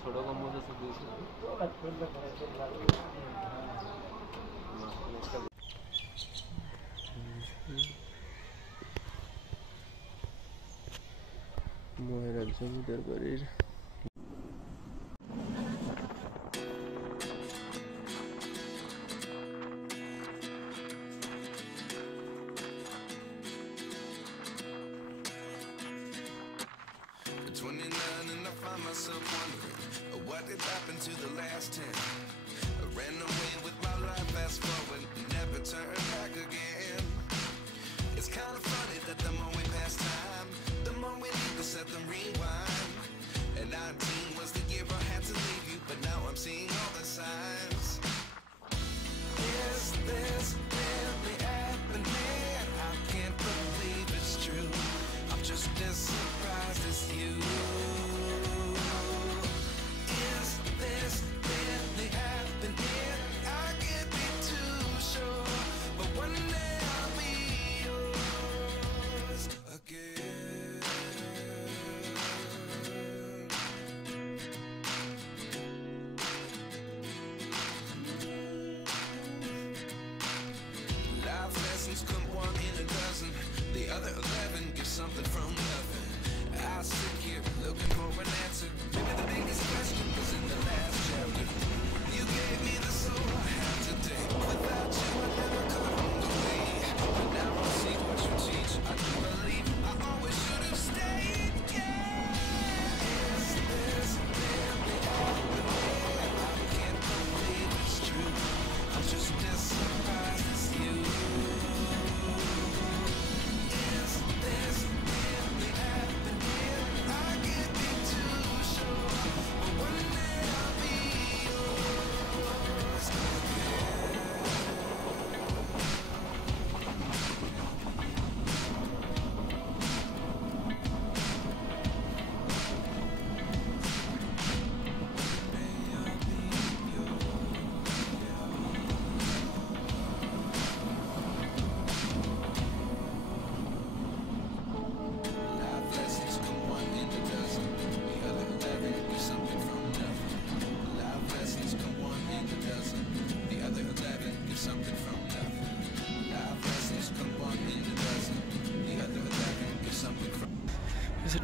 ছোট গম্বুজ আছে দুইশো। ময়রার জমিদার বাড়ির myself wondering what did happen to the last 10. I ran away with my life, fast forward, never turn back again. It's kind of funny that the more we pass time, the more we need to set them rewind. And 19 was the year I had to leave you, but now I'm seeing all the signs. Is this really happening? I can't believe it's true. I'm just as surprised as you. The other 11 give something from nothing. I sit here looking for an answer. Maybe the biggest question was in the last chapter. You gave me the soul I have today. Without you I never could hold away. But now I see what you teach. I do believe I always should have stayed. Yeah. Is this really happening? I can't believe it's true. I'm just as surprised as you.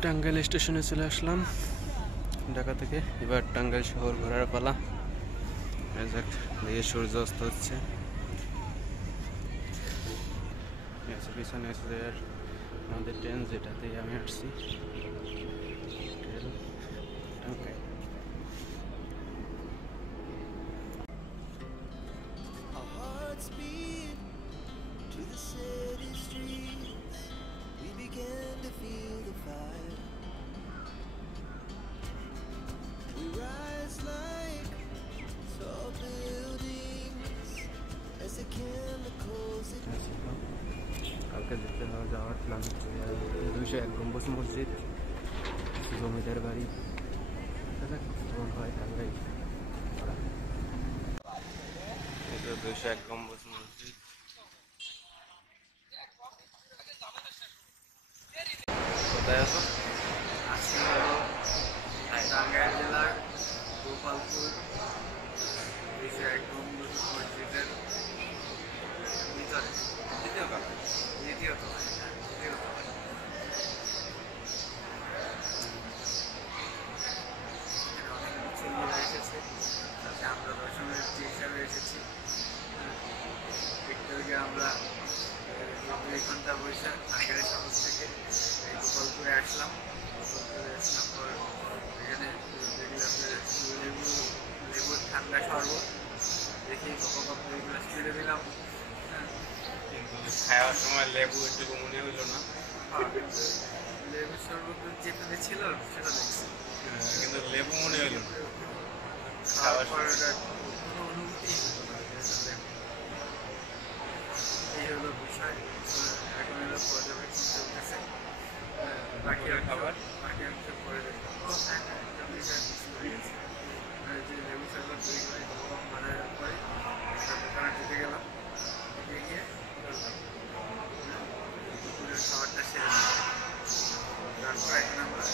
Tangail স্টেশনে চলে আসলাম ঢাকা থেকে। এবার টাঙ্গাইল শহর ঘোরার পালা। দেখে সূর্য অস্ত হচ্ছে। পিছনে আমাদের ট্রেন, যেটাতে আমি আসছি টাঙ্গাইল। কালকে দেখতে যাওয়ার প্ল্যান, 201 গম্বুজ মসজিদ, জমিদার বাড়ি, কেমন হয় টাঙ্গাইল। 201 গম্বুজ মসজিদ। কোথায় আছো? টাঙ্গাইল জেলার গোপালপুর 201 গম্বুজ মসজিদের ভিতরে দ্বিতীয় তলায়। অনেক মুসলিমরা এসেছে, তাতে আমরা দর্শনার্থী হিসাবে এসেছি। একটু আগে আমরা 2 ঘন্টা বসে টাঙ্গাইল শহর থেকে গোপালপুরে আসলাম। গোপালপুরে আসলাম পর এখানে দেখলাম যে লেবুর ঠান্ডা শরবত, দেখি কোকা এগুলো ছেড়ে দিলাম। খাওয়ার সময় লেবু একটু মনে হইল না? লেবুর শরবত যেখানে ছিল সেটা দেখছি, কিন্তু লেবু মনে হইল না। খাওয়ার পর কোনো অনুভূতি এই হলো বিষয়। এখন হলো পর্যবেক্ষণ চলতেছে। বাকি অংশ পরে দেখবো। একটা বিষয় মিস করে গেছে, যে লেবু শরবত বানানোর পরে একটা দোকানে ঢুকে গেলাম, ঢুকে গিয়ে দুপুরের খাবারটা সেরে নিলাম। তারপর এখন আমরা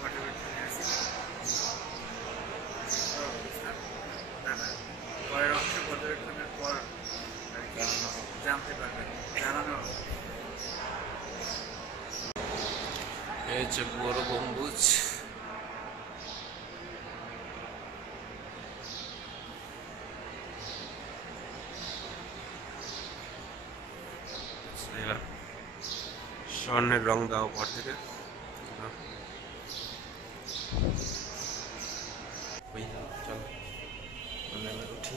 পর্যবেক্ষণে হচ্ছে বড় গম্বুজ। এবার স্বর্ণের রং দাও পর থেকে চলো এবার উঠি।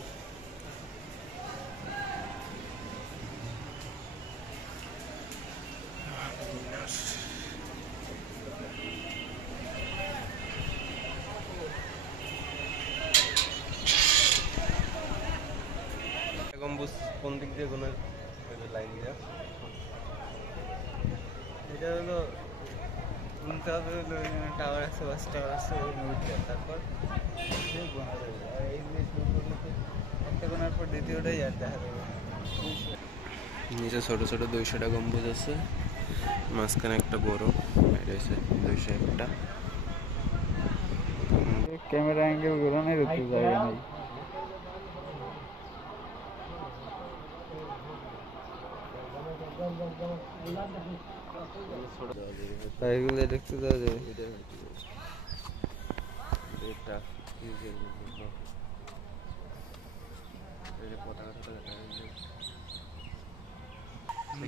গম্বুজ কোন দিক দিয়ে কোনো লাইন দিয়ে এটা হলো উল্টা হবে, হলো টাওয়ার আছে, বাস টাওয়ার আছে, উঠবে তারপর গোনা যাবে। আর এই যে একটা গোনার পর দ্বিতীয়টাই আর দেখা যাবে। নিচে ছোট ছোট 200টা গম্বুজ আছে, মাঝখানে একটা বড়, এটা হচ্ছে 201টা। ক্যামেরা অ্যাঙ্গেল ঘোরানোর একটু জায়গা নেই। এগুলো দেখতে দেওয়া যাবে। এটা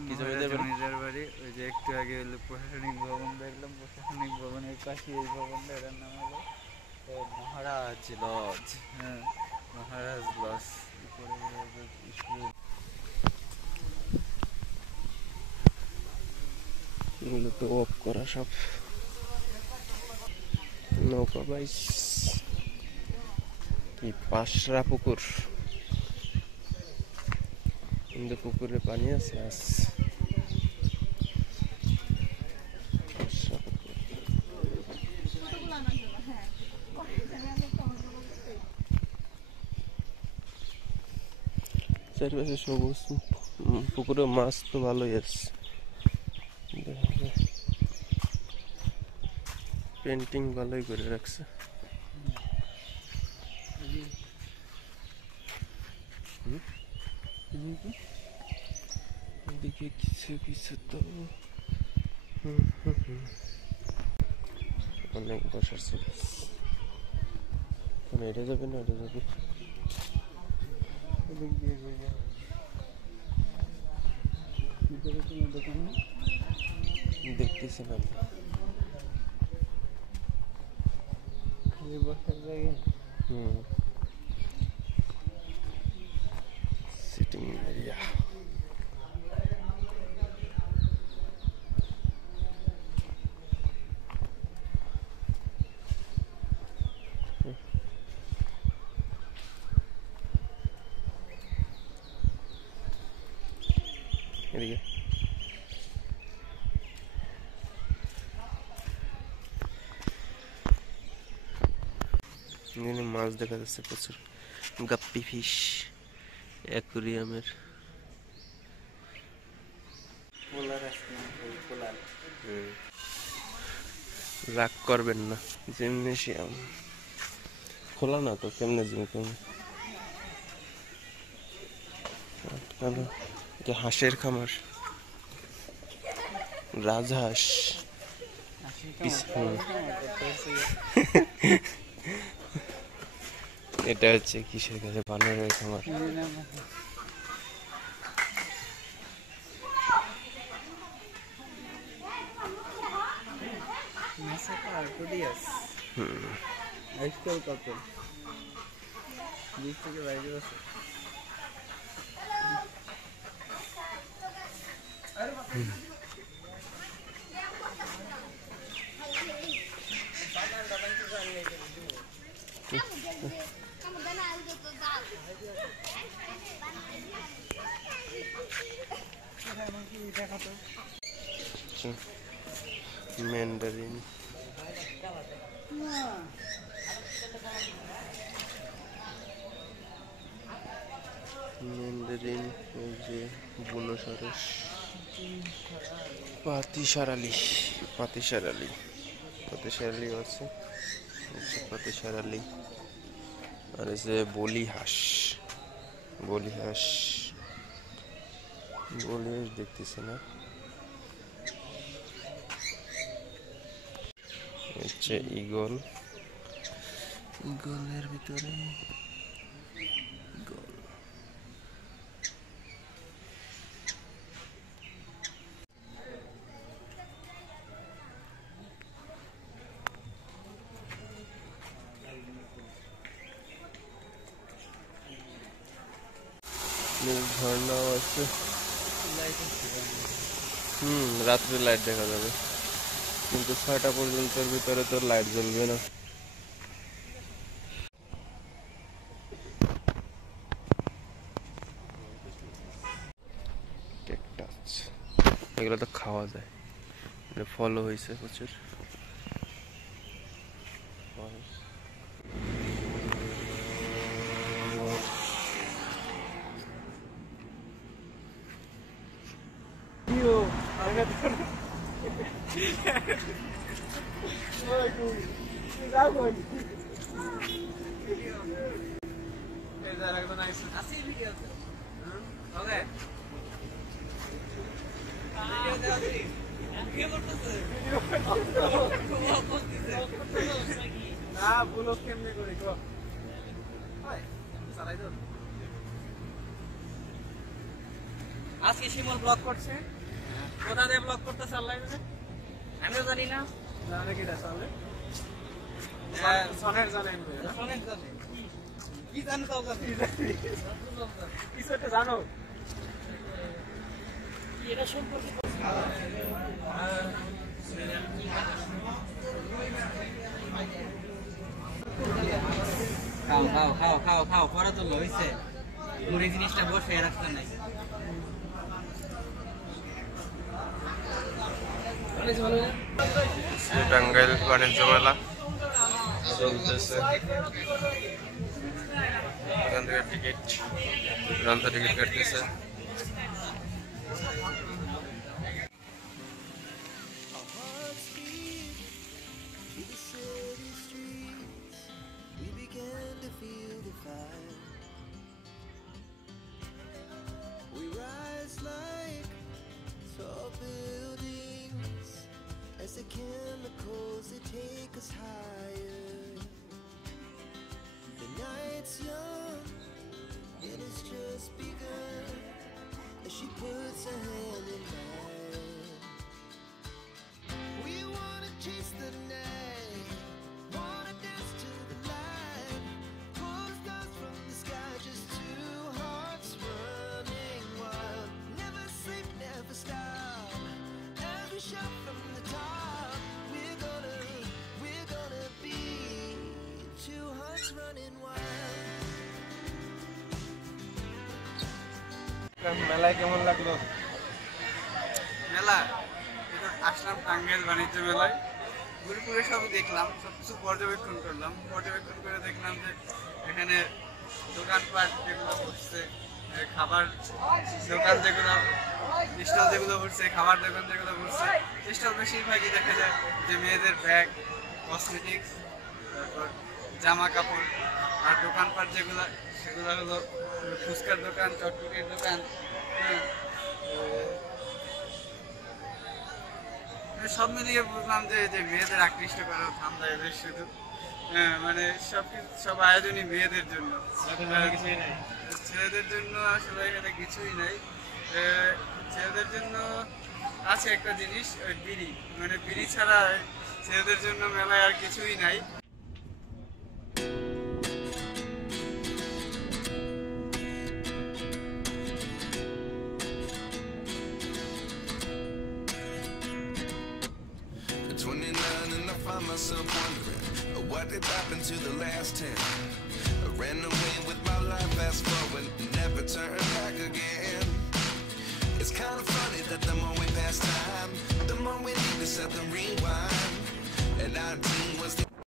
কি জমিদার বাড়ি। ওই যে একটু আগে হলো প্রশাসনিক ভবন দেখলাম, প্রশাসনিক ভবনের পাশে এই ভবনটা, এটার নাম হলো মহারাজ লজ। হ্যাঁ, মহারাজ লজ। এগুলো তো অফ করা সব নৌকা বাইস। কি পাশরা পুকুর, কিন্তু পুকুরে পানি আছে আজ। চারপাশে সবুজ, পুকুরে মাছ তো ভালোই আছে। পেন্টিং ভালোই করে রাখছে। এদিকে কিছু কিছু তো অনেক বসার সুবিধা। এটা যাবে না, এটা যাবে, দেখতেছি না সিটিং এরিয়া। এদিকে মাছ দেখা যাচ্ছে প্রচুর, গাপ্পি ফিশ অ্যাকুরিয়ামের। রাগ করবেন না, জিমনেশিয়াম খোলা না তো, কেমনে জিম করবে। এটা হাঁসের খামার, রাজহাঁস। এটা হচ্ছে কিসের কাছে, বানরের খামার। আজকাল কত 20 থেকে 22 বছর। ম্যান্ডারিন, ম্যান্ডারিন, এই যে বুনো সরস, পাতিসারালি, পাতিসারালি, পাতিসারালি আছে, পাতিসারালি। আর এই যে বলি হাঁস, বলি হাঁস, বলি হাঁস দেখতেছি না। হচ্ছে ঈগল, ঈগলের ভিতরে ঈগল। ঝর্ণাও আছে, রাত্রে লাইট দেখা যাবে, কিন্তু 6টা পর্যন্তর ভিতরে তো লাইট জ্বলবে না। ক্যাকটাস এগুলো তো খাওয়া যায়, ফলও হয়েছে প্রচুর। আজকে শিমুল ব্লগ করছে, কোথা দিয়ে ব্লগ করতেছে আল্লাহ জানে, আমিও জানি না। জানে কি আসলে সনের জানে শোনেন জানে কি জানো তাও জানে কিছু একটা জানো কি এটা সম্পর্কে খাও খাও খাও খাও খাও করা তো লইছে মুড়ি জিনিসটা বসে রাখতে নাই। টাঙ্গাইল বাণিজ্য মেলা চলতেছে, এখান থেকে টিকিট কাটতেছে। We began to feel the fire. We rise like tall buildings as the chemicals they take us higher. The night's young and it's just begun as she puts her hand in mine. We wanna chase the night, wanna dance to the light, pull the stars from the sky, just two hearts running wild. Never sleep, never stop, as we shout from the top. We're gonna be two hearts running wild. মেলায় কেমন লাগলো? মেলা আসলাম টাঙ্গাইল বাণিজ্য মেলায়, ঘুরে ঘুরে সব দেখলাম, সবকিছু পর্যবেক্ষণ করলাম। পর্যবেক্ষণ করে দেখলাম যে এখানে দোকানপাট যেগুলো বসছে, খাবার দোকান যেগুলো, স্টল যেগুলো বসছে, খাবার দোকান যেগুলো বসছে, স্টল বেশিরভাগই দেখা যায় যে মেয়েদের ব্যাগ, কসমেটিক্স, তারপর জামা কাপড়। আর দোকানপাট যেগুলো সেগুলো হলো ফুচকার দোকান, চটপটির দোকান, সব মিলিয়ে বুঝলাম যে মেয়েদের আকৃষ্ট করার ধান্দা এদের শুধু, মানে সব আয়োজনই মেয়েদের জন্য, ছেলেদের জন্য আসলে এখানে কিছুই নাই। ছেলেদের জন্য আছে একটা জিনিস, ওই বিড়ি, মানে বিড়ি ছাড়া ছেলেদের জন্য মেলায় আর কিছুই নাই। At 29 and I find myself wondering what did happen to the last 10. I ran away with my life, fast forward, never turn back again. It's kind of funny that the more we pass time, the more we need to set the rewind. And 19 was the